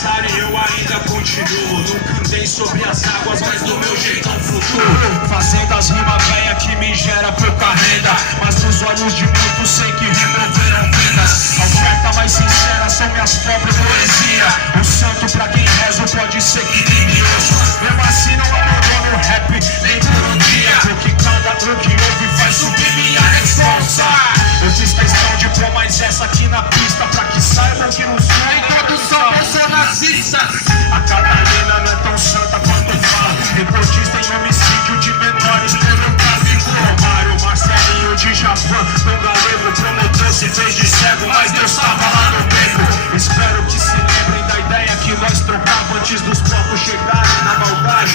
adversário e eu ainda continuo. Nunca andei sobre as águas, mas do meu jeitão flutuo. Fazendo as rimas velha que me gera pouca renda, mas nos olhos de muitos sei que removeram vendas. A oferta mais sincera são minhas pobres poesia. O santo pra quem rezo pode ser que nem me ouço. Mesmo assim não abandono o rap nem por um dia, porque cada um que ouve faz subir minha responsa. Eu fiz questão de pôr mais essa aqui na pista, pra que saibam que não sou Nem todos são bolsonacistas. a Catalina não é tão santa quanto fala. Reportista em homicídio de menores pelo tráfico. Romário, Marcelinho de Japão, Dom Galego, promotor se fez de cego, mas Deus tava lá no beco. Espero que se lembrem da ideia que nós trocava antes dos povos chegarem na maldade.